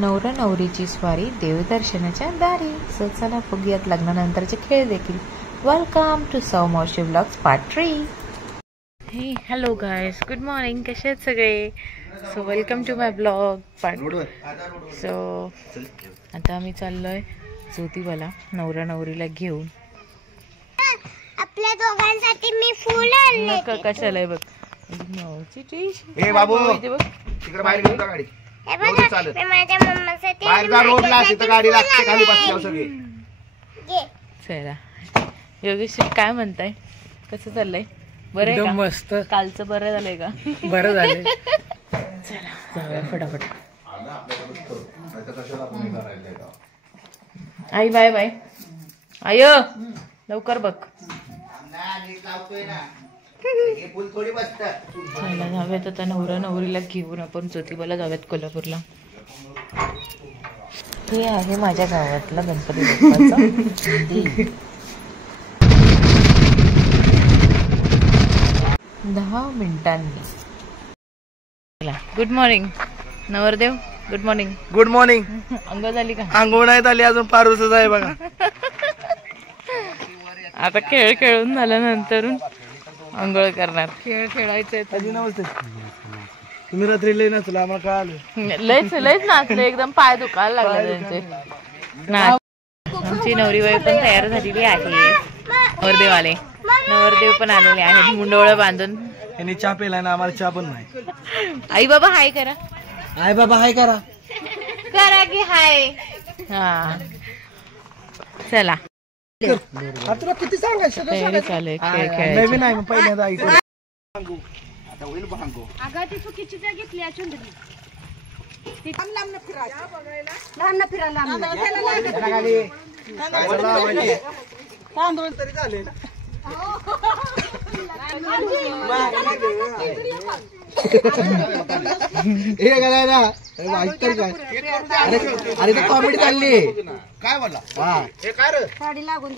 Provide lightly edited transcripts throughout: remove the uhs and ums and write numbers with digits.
नवरा नवरीची स्वारी देवदर्शनाच्या दारी. सो चला बघूयात लग्नानंतरचे खेळ देखील. वेलकम टू सौ मावशी व्लॉग्स पार्ट 3. हे हॅलो गायस, गुड मॉर्निंग. कसे आहेत सगळे? So welcome to my blog part. So आता आम्ही चाललोय ज्योतिबाला नवरा नवरीला घेऊन. आपल्या दोघांसाठी मी फुल आणले. कशाला आहे बघ. ए बाबू तिकडे बाहेर घेऊन जा गाडी. हे बघा, मी माझ्या मम्मासाठी बाहेर जा रोडला, तिथं गाडी लागते खाली बसल्यावर सगळे. घे. चला योगेश काय म्हणताय, कसं चाललंय? बरं आहे का? मस्त. कालचं बरं झालंय का? बरं झालंय. चला जाऊया फटाफट. आई बाय बाय. आय लवकर बघ. चला जाऊयात आता नवरा नवरीला घेऊन आपण ज्योतिबाला जाऊयात कोल्हापूरला. हे आहे माझ्या गावातला गणपती बाप्पाचं मंदिर. 10 मिनिटांनी. चला गुड मॉर्निंग नवरदेव. Good morning. Good morning. अंघोळ झाली का? अंघोळ नाही झाली अजून, पारूसच आहे बघा. आता खेळ खेळून झाल्यानंतर अंघोळ करणार. खेळ खेळायचे. नमस्ते. तुम्ही रात्री लई नचला, आम्हाला कळालं. लयच नाचले, एकदम पाय दुखायला लागले त्यांचे. आमची नवरीबाई पण तयार झालेली आहे. नवरदेव आले, नवरदेव पण आलेले आहेत मुंडोळ बांधून. यांनी चहा पेलाय ना, आम्हाला चहा पण नाही. आई बाबा हाय करा. आई बाबा हाय करा. करा की हाय. हा चला तुला किती सांगायचं? तयारी चालू आहे खेळ खेळायची. नवीन आहे पहिल्यांदा ऐकू. अगं ती चुकीची जागा घेतली चुंदरी. ती लांब फिरायला तांदूळ तरी झाले. हे काय ना अरे ते कॉमेडी चालली. काय बोलला? हे काय रे? साडी लागून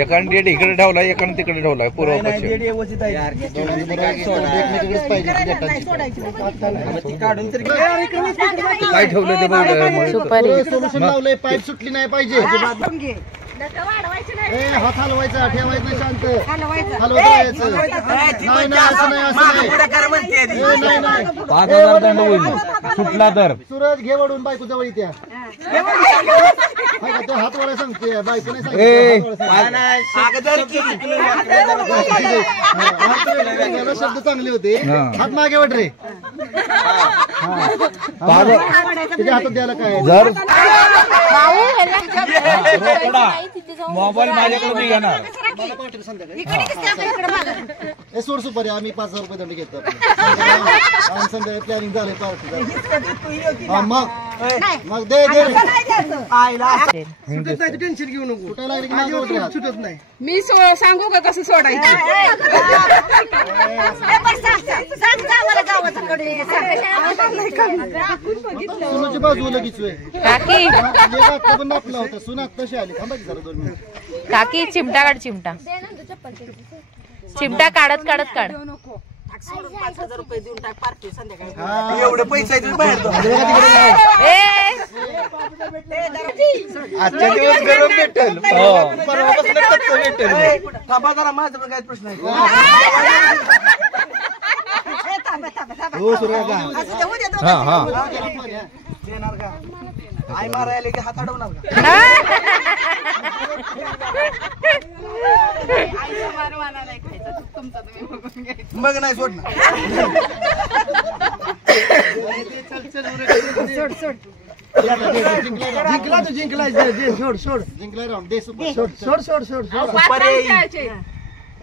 एकाने डेट इकडे ठेवला, एकाने तिकडे ठेवला. पूर्व पश्चिम व्यवस्थित आहे. काय ठेवलं ते बघ. सुपारी सोल्युशन लावलंय. पाईप सुटली नाही पाहिजे. हात हलवायचा, ठेवायचं शांत. हलवत राहायचं. नाही नाही असं नाही, असं नाही. नाही 5,000 दंड होईल सुटला तर. सूरज घे वडून बायको जवळ त्या. हात वळायला सांगते बायको नाही सांगितलं. शब्द चांगले होते. हात मागे वड रे. तुझ्या हातात द्यायला काय? जर मोबाईल माझ्याकडे मी घेणार. सोड सुपारी. आम्ही 5,000 रुपये दंड घेतो. संध्याकाळी प्लॅनिंग झालंय पार्टीचं. मग दे टेन्शन घेऊ नको. कुठे लागले की सुटत नाही. मी सांगू का कसं सोडायचं? सुनाची बाजू लगेच काकी पण नापला होता. सुना तशी आली. थांबा की जरा 2 मिनिट. काकी चिमटा काढ. चिमटा चिमटा काढत काढत काढ. 5,000 रुपये देऊन टाक पार्टी संध्याकाळी. एवढे पैसे बाहेर आजच्या दिवस गरम भेटेल. परवापासून कच्च भेटेल. थांबा जरा, माझा पण काय प्रश्न आहे. देणार का? आई मारायला की हात अडवणार का? मग नाही सोडणार. जिंकला तू, जिंकला. सोड जिंकलाय राऊंड. दे सुपारी. सोड.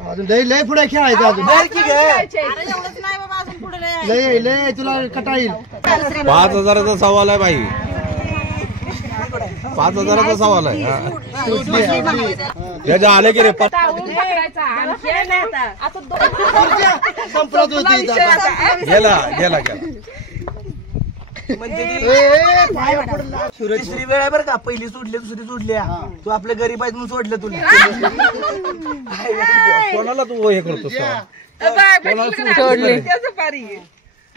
अजून लय पुढे खेळायचं. अजून लय तुला कटा येईल. 5,000चा सवाल आहे बाई. 5,000चा सवाल आहे. याच्या आले की रे. संपत होती. गेला म्हणजे तिसरी वेळ आहे बरं का. पहिली सोडली, दुसरी सोडली. तू आपल्या गरीब आहेत म्हणून सोडलं तुला. कोणाला तू हे करतोस? सोडली.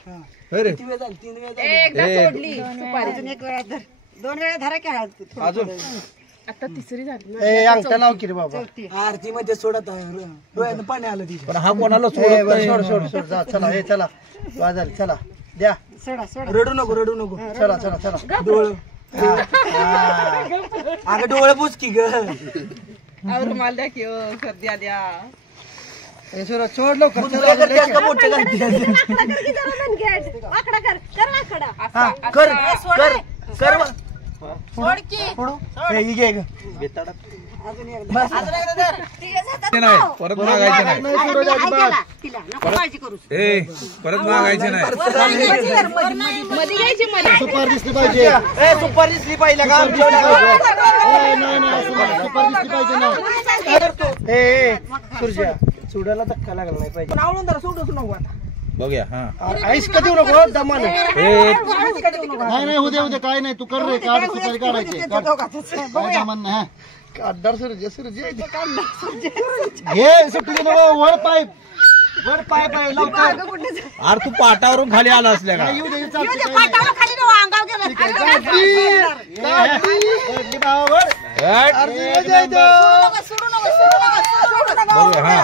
अरे किती वेळ झाली? 3 वेळ झाली. एकदा ए. सोडली अजून एक वेळा धर 2 वेळा धरा की हात. अजून आता तिसरी झाली अंगठा लाव की रे बाबा. आरती मध्ये सोडत आहे. डोळ्यानं पाणी आलं तिच्या. पण हा कोणाला सोडत नाही. सोड जा चला हे चला वाजल चला द्या. सोडा सोडा. रडू नको चला चला चला डोळ अगं डोळे बुज की ग. रुमाल द्या की द्या द्या सोड लवकर चला. आकडा कर कर आकडा. हा, कर कर कर सोड की. हे घे ग. ते नाही परत मागायचे नाही. तिला नको काळजी करू. ए परत मागायचे नाही. मध्ये घ्यायची मध्ये सुपारी दिसली पाहिजे. सुपारी दिसली पाहिजे का नाही नाही असं नाही. सुपारी दिसली पाहिजे ना. सुरजा सोडायला धक्का लागला नाही पाहिजे. आवडून जरा सोडूच नको आता. बघूया हा. आईस का देऊ नको दमाने. नाही नाही उद्या काय नाही तू कर रे. काढ सुपारी काढायची. काय दामान नाही. काढदार सुरजा सुरजा हे सुटली नको. वळ पाईप वर पाय पाय लवकर. अरे तू पाटावरून खाली आला असल्या का. येऊ दे चालते काय पाटावर खाली नको, अंगावर गेलं. नाही. भावावर हट. सोडू नको, सोडू नको, सोडू नको. बघूया हा.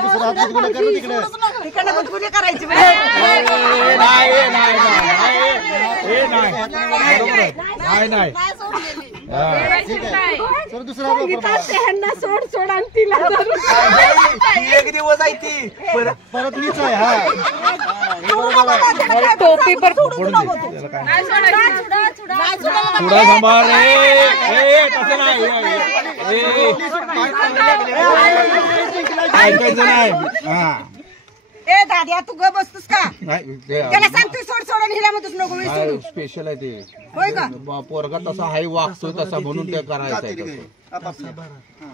दुसरा हात गुन्हा कर तिकडे. करायची नाही नाही नाही नाही. तर दुसरा हात वापर. सोड सोड आणि तिला एक दिवस आहे ती परत मीच आहे. हा टोपी पर पडून दे. त्याला काय थोडा सांभाळ रे. ए तसं नाही. ऐकायचं नाही. हा ए दाद्या तू ग बसतोस का? नाही त्याला सांगतोय सोड सोडून हिला मधूच नको मी सोडू. स्पेशल आहे ते. होय का? पोरगा तसा हाय वागतोय तसा म्हणून ते करायचं आहे तसं.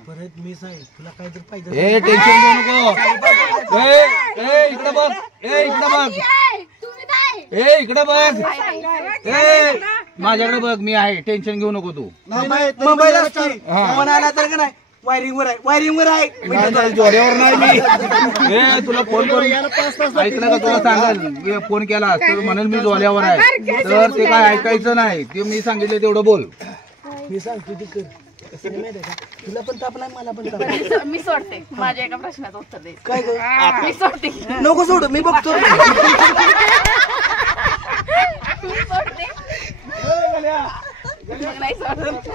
परत मी सांग तुला काहीतरी पाहिजे. ए टेन्शन घेऊ नको. ए इकडे बघ. ए इकडे बघ. ए इकडे बघ. ए माझ्याकडे बघ मी आहे. टेन्शन घेऊ नको तू. मुंबईला म्हणाला तर का नाही वायरिंग वर आहे वायरिंग वर आहे. जोऱ्यावर नाही मी. ए तुला फोन करून ऐकलं का तुला सांगाल फोन केला तर म्हणेल मी जोऱ्यावर आहे. तर ते काय ऐकायचं नाही. ते मी सांगितलं तेवढं बोल. मी सांगतो ती कर. कसं नाही माहिती आहे का तुला पण ताप नाही मला पण ताप नाही. मी सोडते माझ्या एका प्रश्नाचं उत्तर दे. काय ग मी सोडते नको सोड मी बघतो. मी सोडते मग नाही सोडत.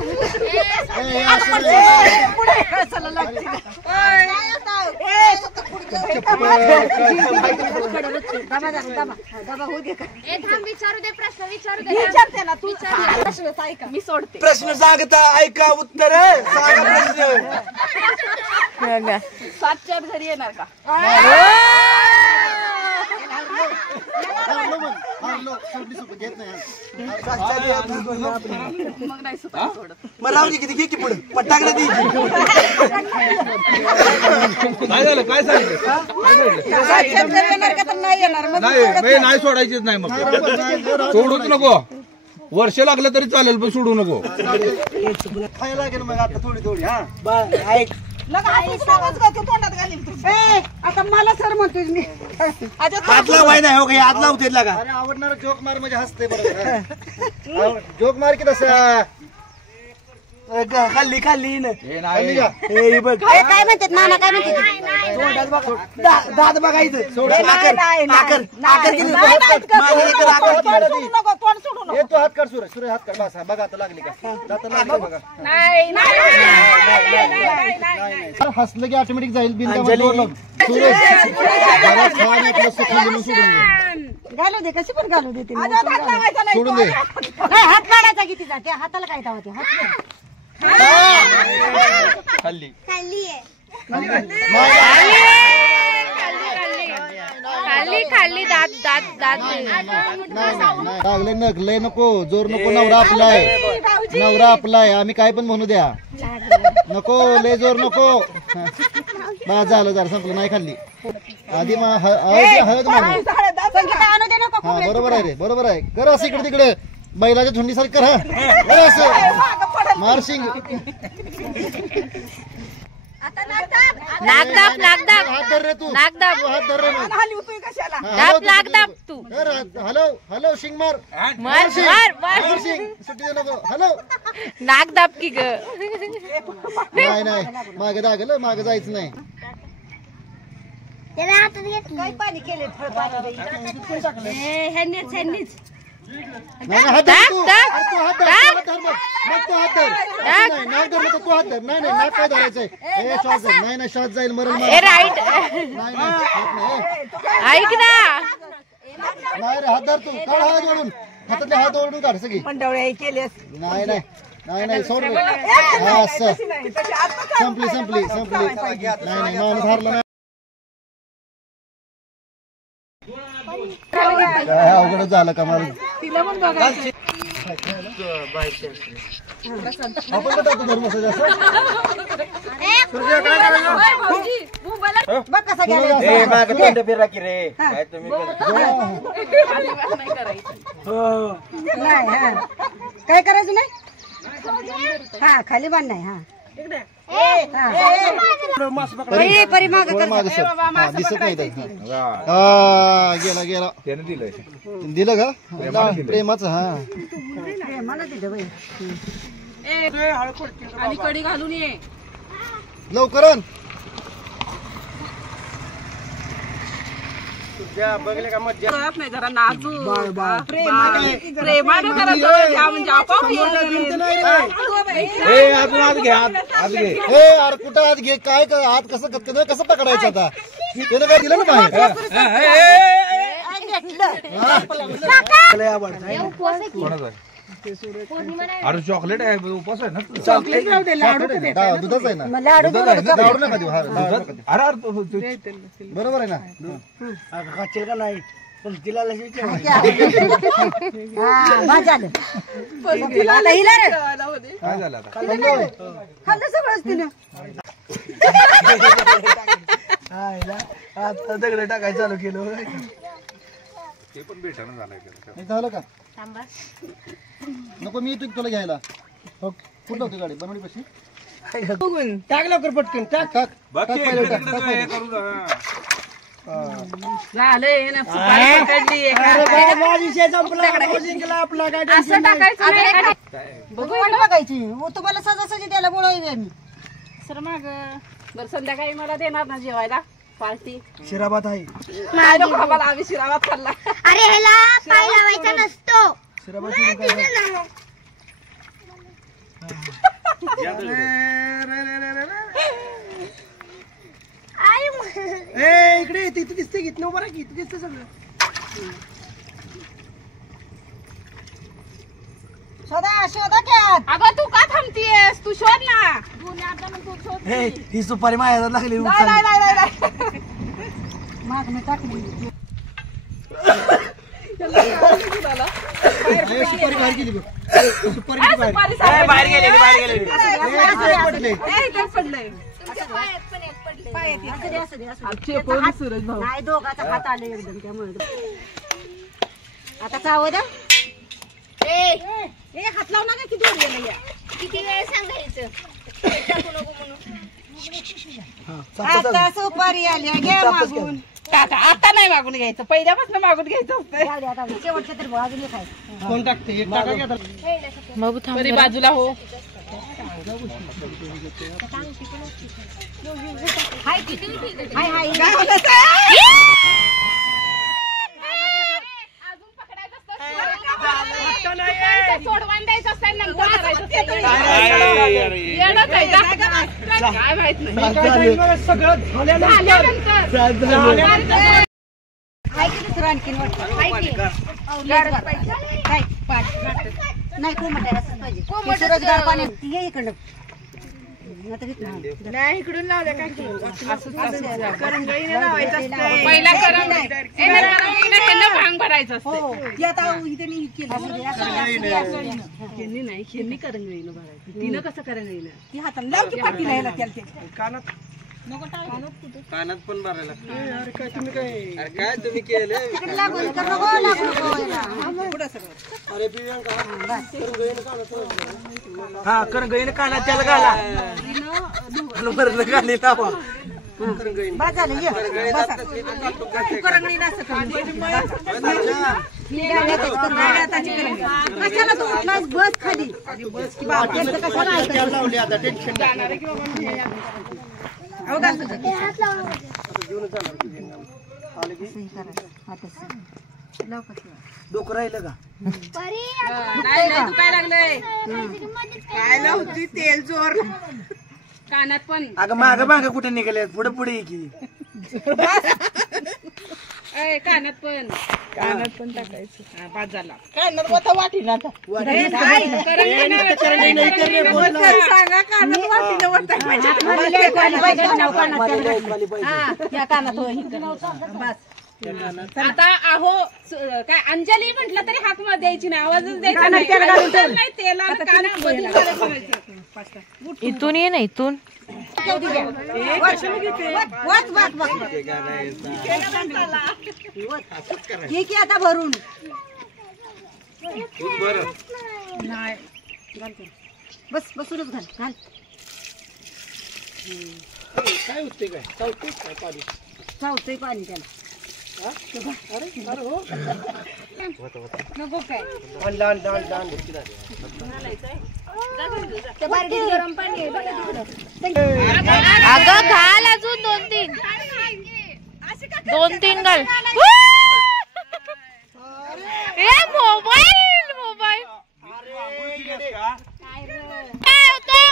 विचारू दे प्रश्न विचारू दे. विचारते ना तू प्रश्न ऐका मी सोडते. प्रश्न सांगता ऐका उत्तर सांगा प्रश्न. 7च्या घरी येणार का? मग नाही सोडत. मग राहू दे किती घे की पुढे पटाकडे दे. काय झालं काय सांगितलं. नाही नाही सोडायचीच नाही मग. सोडूच नको. वर्ष लागलं तरी चालेल पण सोडू नको. खायला लागेल मग आता थोडी थोडी. हा ऐक आता मला सर म्हणतोय मी. हात लावाय नाही हो काही हात लावते का. अरे आवडणार जोक मार म्हणजे हसते बरोबर. जोक मार की तसा. खाल्ली खाल्ली हे नाही. हे बघ काय म्हणतात नाना काय म्हणतात? दाद बघायचं हे तू हात काढ सुरेश. सुरेश हात काढ. बस बघा आता लागली का. आता लागली बघा. हसलं की ऑटोमॅटिक जाईल. बिनकामात सुरेश घालू दे कशी पण घालू दे ते. सोडून दे. हात काढायचा किती जाते हाताला काय धावते हात खाल्ली. खाल्ली दात दात दात. लागले नग लय नको. जोर नको. नवरा आपलाय. नवरा आपलाय. आम्ही काय पण म्हणू द्या. नको लय जोर नको. बा झालं जरा संपलं. नाही खाल्ली आधी हळद मारू. हा बरोबर आहे रे. बरोबर आहे. कर असं इकडे तिकडे बैलाच्या झुंडीसारखं कर. हा असं मारशिंग नाक दाब नाक दाब हात धर रे तू नाक दाब तू हात धर रे मग. कशाला हा, दाब हलव तू, नाक तू, दाब तू. तू धर, हलव हलव शिंग मार मार मार मार मारशिंग सुट्टी देऊ नको हलव नाक दाब की ग नाही नाही मागे दागलं मागे जायचं नाही काय पाणी केले ह्यांनीच नाही हात धर तू दाब, अरे तू हात धर दाब. तू हात धर मग तू हात धर नाही नाक धर नको तू हात धर नाही नाक काय धरायचंय ए श्वास धर नाही श्वास जाईल मरण ए राईट नाही हात नाही ऐक ना नाही रे हात धर तू काढ हात ओढून हातातले हात ओढून काढ सगळी मंडवळे केलेस नाही नाही नाही नाही सोड रे हा असं संपली संपली संपली नाही नाही माणूस हारला नाही काय अवघडच झालं का मला आपण कुठं आता धर्म जास्त बघ कसा ए मागे तोंड फिरा की रे काय तुम्ही नाही हा काय करायचं नाही हा खाली बांध नाही हा परी माग मागे सर हा, दिसत नाही ते. हा गेला गेला त्याने दिलंय दिलं का प्रेमाचं हा मला दिलं बाई आणि कडी घालून ये लवकर आण. कळत नाही जरा नाजू प्रेमाने जरा जवळ घ्या म्हणजे आपोआप येईल. ए अजून आत घे आत घे ए अरे कुठं आत घे काय आत कसं पकडायचं आता त्यानं काय दिलं ना बाहेर कोणाचा अरे चॉकलेट आहे उपास आहे ना चॉकलेट राहू दे लाडू दुधाच आहे ना लाडू लाडू नका देऊ हा लाडू नका देऊ. अरे बरोबर आहे ना का नाही पण तिला काय झालं आता खाल्लं सगळंच तिनं आता दगड टाकायचं चालू केलं ते पण भेटायला झालंय नाही झालं का नको मी येतो तुला घ्यायला कुठं होती गाडी बनवली कशी टाक लवकर पटकन टाक टाक टाक पहिले टाक टाक पहिले. झालंय ना सुपारी पकडली आपला काय असं टाकायचं नाही. वाट बघायची तुम्हाला सजासजी द्यायला बोलावी आम्ही सर माग बरं संध्याकाळी मला देणार ना जेवायला पार्टी शिराबात आहे नाही नको आम्हाला आम्ही शिराबात खाल्ला अरे ह्याला पाय लावायचा नसतो ए इकडे तिथे दिसते गीत न बरं गीत दिसते सगळं शोधा क्या अगं तू का थांबतीयस तू शोध ना तू शोध ही सुपारी माझ्या लागली नाही माग मी टाकली सुपारी बाहेर गेली बघ सुपारी ए, सुपारी सापडली. बाहेर गेलेली बाहेर गेलेली पडले ए, इथं पडलंय चेपवली सूरज भाऊ नाही दोघाचा हात आले एकदम त्यामुळे आता चाव द्या ए हात लावू नका किती वेळ गेला या किती वेळ सांगायचं टाकू नको म्हणून आता सुपारी आली घ्या मागून काका आता नाही मागून घ्यायचं पहिल्यापासून मागून घ्यायचं असतं जाऊ दे आता शेवटच्या तर अजून एक आहे कोण टाकते एक टाका घ्या बाबू थांब तरी जरा. बाजूला हो हाय हाय अजून पकडायचं असतं सोडवायला द्यायचं असतं नंतर मारायचं असतं. येडं काय जा. काय माहित नाही सगळं झाल्यानंतर हाय की दुसरं आणखीन वाटतं हाय की काय पाठ नाही कोमट असं पाहिजे सूरजगार पाणी ये इकडं आता घेतलं नाही इकडून लावलं काय करंगळीने लावायचं असतं पहिला करंगळीने भांग भरायचं असतं ती आता इथे नाही केलं खेळणी नाही करंगळीनं भरायचं तिनं कसं करंगळीनं ती हाताला लाव की पाठीला ह्याला त्याला कानात कानात पण भरायला काय तुम्ही केलं हा करंगईने कानात त्याला घाला भरलं गाणे लावा बस खाली डोकं राहिलं का नाही दुखाय लागलंय काय लावती तेल जोर कानात पण अगं माग माग कुठे निघाले पुढे पुढे की कानात पण टाकायचं पाच झाला कानात वाटा वाटी ना आता सांगा कानात वाटीला आता अहो काय अंजली म्हटलं तरी हाक मध्ये द्यायची नाही आवाजच द्यायचा नाही तेला इथून ये ना इथून आता भरून नाही बस बसूनच घाल घाल काय होते काय चावते काय पाणी चावतंय पाणी त्याला नको काय गरम पाणी अगं घाल अजून 2-3 घाल ए मोबाईल काय होतं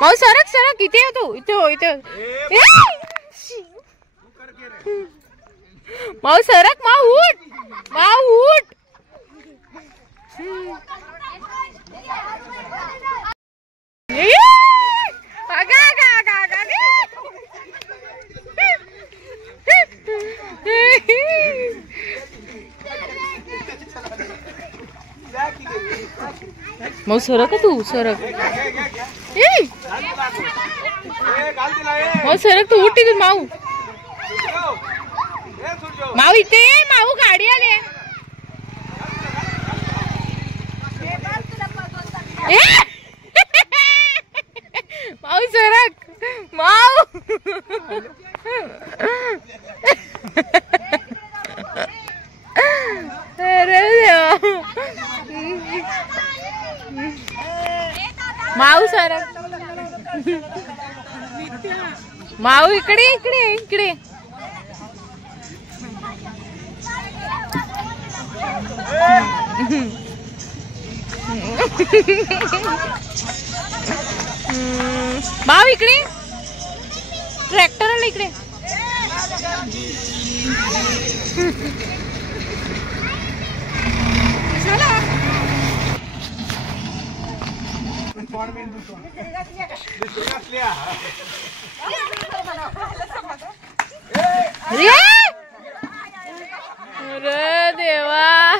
भाऊ सरक इथे आहे तू इथे माऊ सरक माऊ उठ माऊ सरक तू सरक माऊ सरक तू उठ तिथून माऊ इथे माऊ गाडी आले माऊ सरक माऊ अरे देवा माऊ सरक माऊ इकडे माऊ इकडे ट्रॅक्टर आला इकडे अरे देवा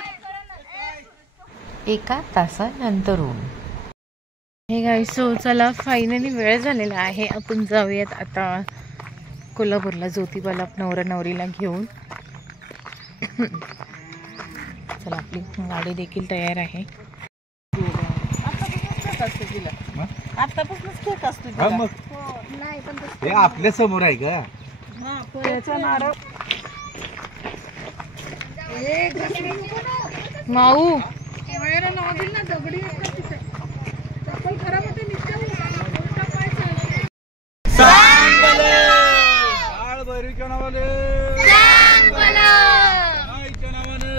एका तासानंतरून हे गाईस सो चला फायनली वेळ झालेला आहे आपण जाऊयात आता कोल्हापूरला ज्योतिबाला नवरा नवरीला घेऊन चला आपली गाडी देखील तयार आहे आतापासूनच केक असतो हे आपल्या समोर आहे का माऊ भैरीच्या नावाने आईच्या नावाने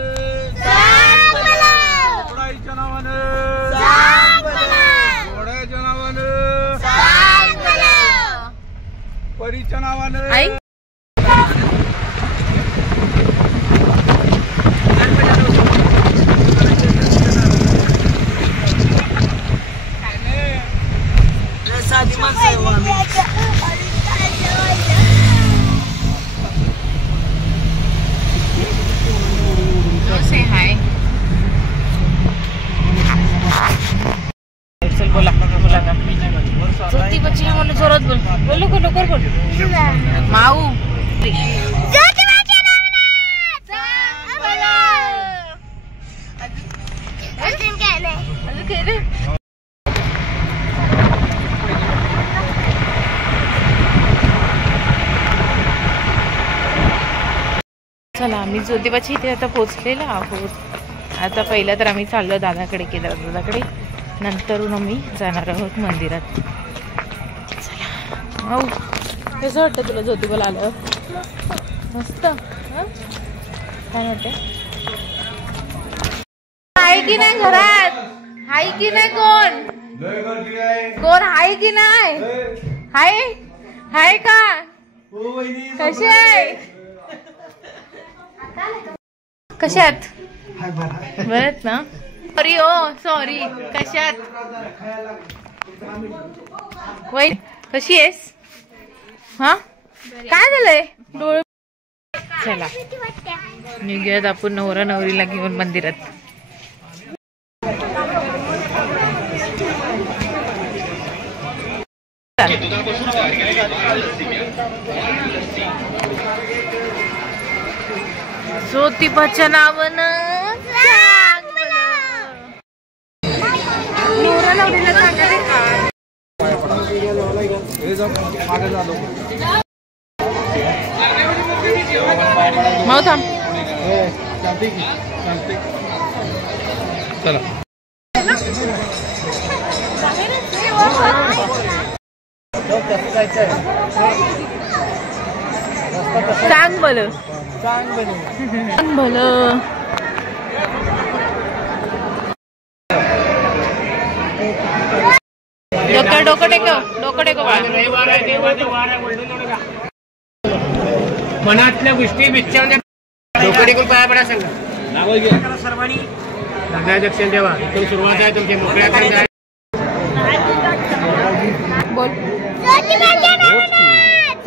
उकडाईच्या नावाने घोड्याच्या नावाने परीच्या नावाने आता ज्योतिबाची म्हणून जोरात बोल बोल लवकर लवकर बोल माऊ चला आम्ही ज्योतिबाची इथे आता पोहोचलेलो आहोत. आता पहिला तर आम्ही चाललो दादाकडे केदार दादाकडे, नंतरून आम्ही जाणार आहोत मंदिरात. चला हो कसं वाटतं तुला ज्योतिबाला आलं? मस्त. काय वाटतं? आहे की नाही घरात? आहे की नाही कोण? कोण आहे की नाही? हाय हाय का? कशी आहे? कशात? बरं ना. सॉरी ओ सॉरी. कशात? वय कशी आहेस? हा काय झालंय? डोळे. चला निघूयात आपण नवरा नवरीला घेऊन मंदिरात. ज्योतिबाच्या नावानं नवरा नवरीला सांगा रे. माऊ थांब. चला सांग भलं सांग भलं. डोकं टेकव डोकं टेकव. मनातल्या गोष्टी विचारल्या डोकं टेकून पाया पडा सांगा सर्वांनी. दक्षिण देवा इथून सुरुवात आहे तुमची मोकळ्या करता. बोल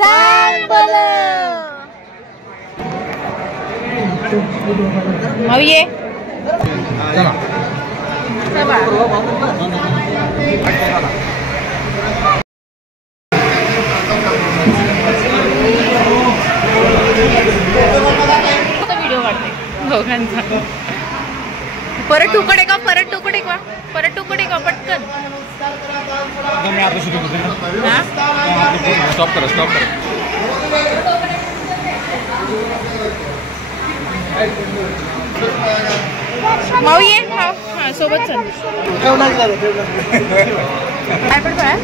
सांग भलं. माऊ ये. व्हिडिओ काढते दोघांचा. परत टुकडे का परत टुकडे का परत टुकडे का पटकन. स्टॉप करा स्टॉप करा. माऊ ये. हा सोबत चल. काय पण काय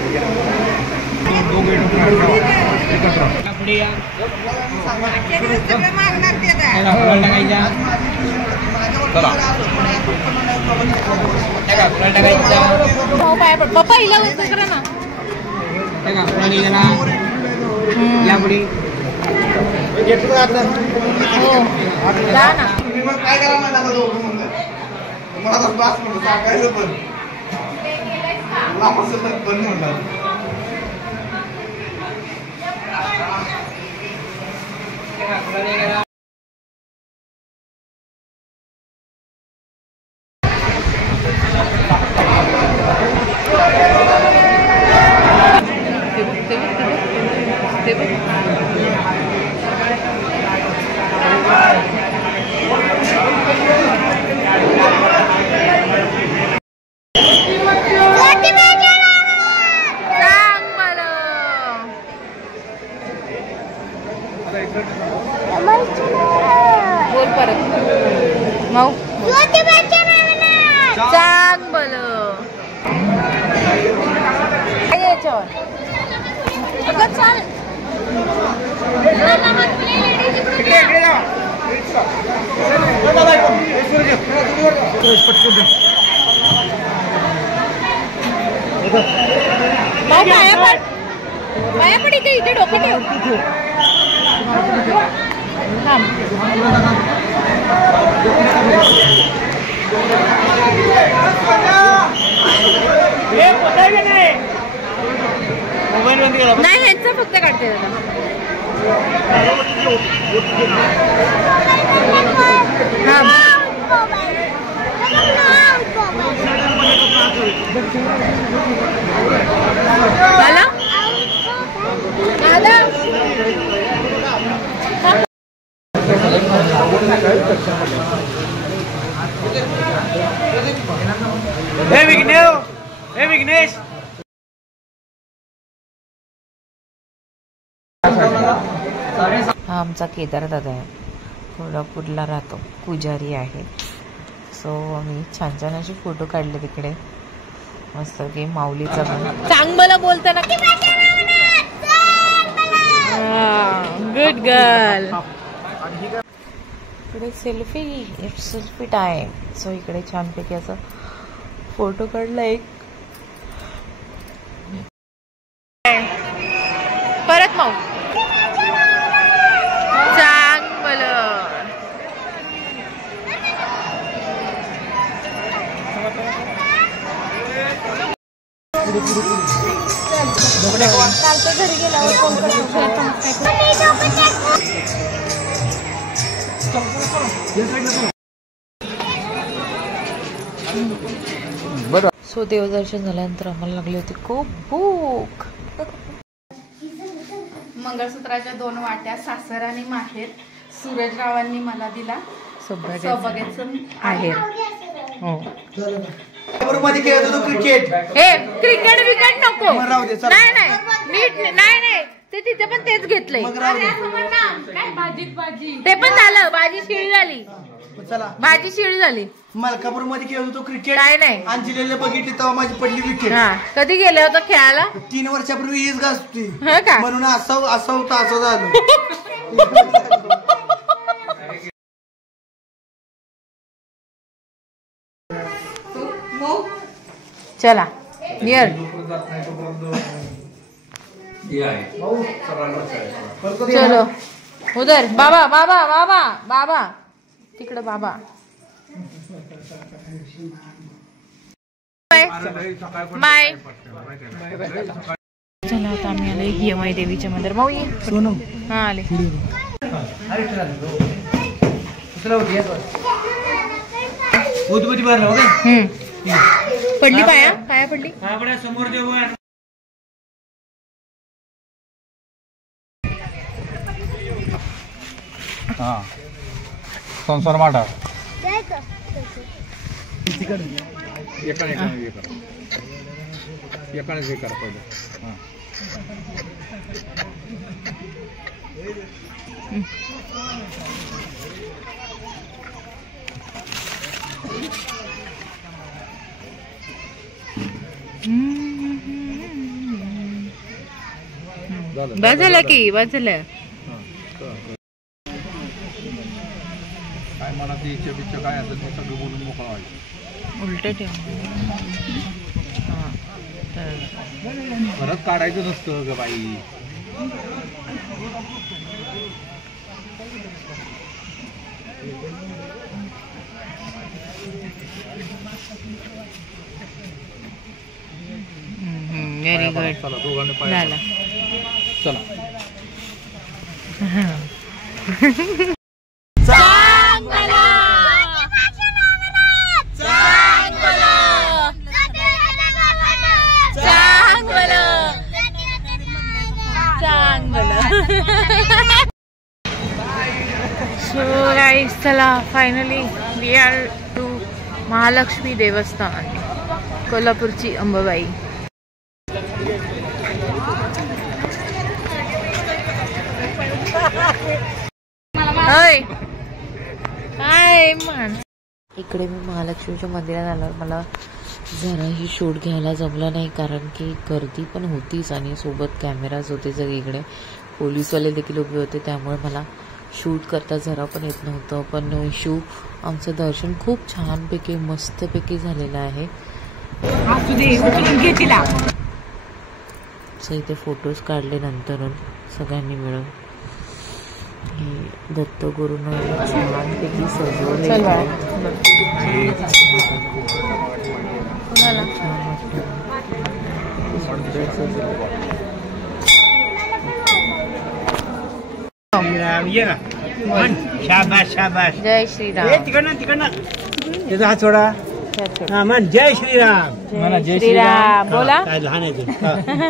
पाया पड पप्पा हिला करा ना. हो जा ना. काय करा मला तर क्लास म्हणून सांगायचं पण बंद म्हणतात. बोल परत माऊ. सांग भलं. याच्यावर चाल. पाया पड इथे इथे डोकं ठेव. नाही ह्यांचं फक्त काढते दादा. विघ्नेश हा आमचा केदार दादा आहे, कोल्हापूरला राहतो, पुजारी आहे. सो आम्ही छान छान असे फोटो काढले तिकडे मस्त की माऊलीचा पण चांगलं बोलताना गुड गर्ल. इकडे सेल्फी टाइम. सो इकडे छानपैकी असं फोटो काढला एक. परत माऊ घरी गेल्यावर फोन करतो. सो देवदर्शन झाल्यानंतर आम्हाला लागली होती खूप भूक. मंगळसूत्राच्या 2 वाट्या सासर आणि माहेर सूरजरावांनी मला दिला. सौभाग्याचं आहेर. हो मध्ये खेळत होतो क्रिकेट. हे क्रिकेट विकेट नको. नाही नाही नीट नाही नाही ते तिथे पण तेच घेतलंय. ते पण झालं. भाजी शिळी झाली. चला भाजी शिळी झाली. मलकापूर मध्ये खेळत होतो क्रिकेट. काय नाही अंजलीला बघितली तेव्हा माझी पडली विकेट. कधी गेले होतं खेळायला? 3 वर्षापूर्वी हीच गाजती का म्हणून असं होतं असं झालं. चला नियर चलो उधर. बाबा बाबा बाबा बाबा तिकडे बाबा. बाय. चला आता आम्ही आलोय हिमाई देवीच्या मंदिर. माऊ ये. हा आले. पडली पाया पडली. समोर देऊ. हा संसार माटा एकानेच हे करा पहिले. बाजूला की बाजूला काय मनात इच्छा बिच्छा काय असेल ते सगळं बोलून मोकळा व्हायचं. उलट ठेव. परत काढायचं नसतं ग बाई. Very good. चला दोघांनी पाय झाला. चला. सो गाइस चला finally we are to Mahalakshmi देवस्थान, कोल्हापूरची अंबाबाई. इकडे मी महालक्ष्मीच्या मंदिरात आल्यावर मला जराही शूट घ्यायला जमलं नाही, कारण की गर्दी पण होतीच आणि सोबत कॅमेराज होते सगळीकडे, पोलीसवाले देखील उभे होते, त्यामुळे मला शूट करता जरा पण येत नव्हतं. पण आमचं दर्शन खूप छानपैकी मस्तपैकी झालेलं आहे. इथे फोटोज काढले नंतर सगळ्यांनी मिळून. हे दत्तगुरूंना छानपैकी सजवले. शाबाश शाबाश. जय श्रीराम. तिकडनं त्याचा हात सोडा. म्हण जय श्रीराम. म्हणा जय श्रीराम बोला. काय लहान आहे ते.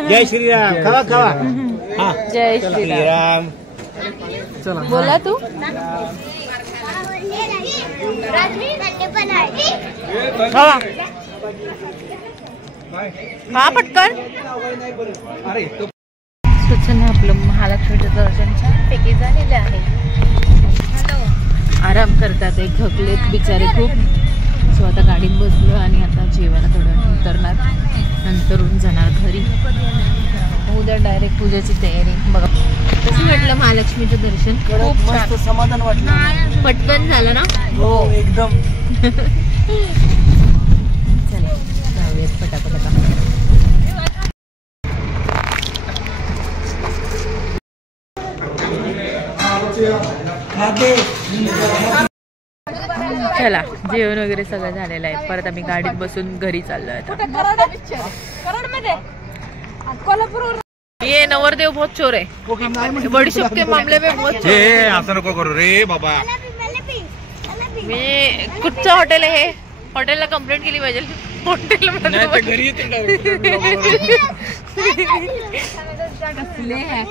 जय श्रीराम. खावा खावा. हा. जय श्रीराम बोला तू. हा पटकन. चला आपलं महालक्ष्मीचं दर्शन छानपैकी झालेलं आहे. आराम करतात एक थकलेत बिचारे खूप. सो आता गाडीत बसलो आणि आता जेवायला थोडं उतरणार, नंतरून जाणार घरी. उद्या डायरेक्ट पूजेची तयारी. बघा कसं वाटलं महालक्ष्मीचं दर्शन. खूप मस्त समाधान वाटलं. पटकन झालं ना. हो एकदम. चला जाऊयात पटापट आता. चला जेवण वगैरे सगळं झालेलं आहे. परत आम्ही गाडीत बसून घरी चाललोय आता. ये नवरदेव बहुत चोर है. बडीशोप के मामले में बहुत चोर है. असं नको करू रे बाबा. मी कुठचं हॉटेल आहे हे? हॉटेलला कंप्लेंट केली पाहिजे.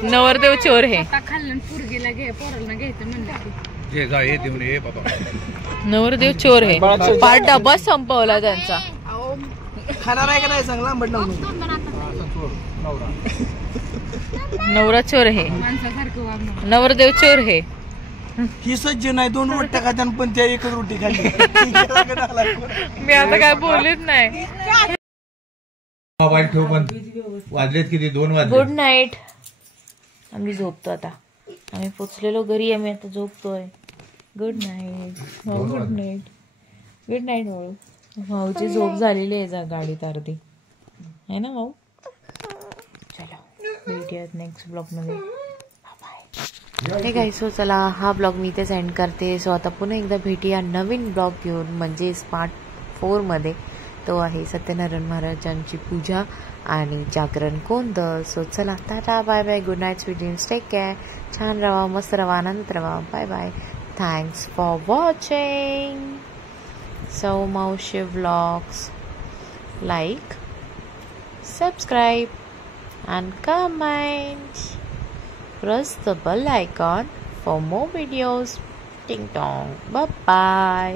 नवरदेव चोर है. नवरदेव चोर है. पार डबा संपवला त्यांचा. खाणार आहे का नाही सांग. लांबट नवरा चोर है. नवरदेव चोर है. ही सज्ज नाही. 2 रोट्या खात्यान पण त्या एकच रोटी खाल्ली. मी आता काय बोलत नाही. मोबाईल ठेव पण. वाजलेत किती? 2 वाजले. Good night. आम्ही झोपतो आता. आम्ही पोचलेलो घरी. आम्ही आता झोपतोय. Good night. Good night. Good night भाऊ. भाऊची झोप झालेली आहे गाडीत अर्धी आहे ना भाऊ. चला भेटूयात नेक्स्ट ब्लॉगमध्ये. हे काय. सो चला हा ब्लॉग मी इथेच एंड करते. सो आता पुन्हा एकदा भेटूया नवीन ब्लॉग घेऊन, म्हणजेच पार्ट 4 मध्ये. तो आहे सत्यनारायण महाराजांची पूजा आणि जागरण गोंधळ. सो चला tata bye bye. Good night sweet dreams. Take care. छान राहा, मस्त राहा, आनंद राहा. Bye bye. Thanks for watching सौ मावशी vlogs. Like, subscribe and comment. Press the bell icon for more videos. Ding dong. Bye bye.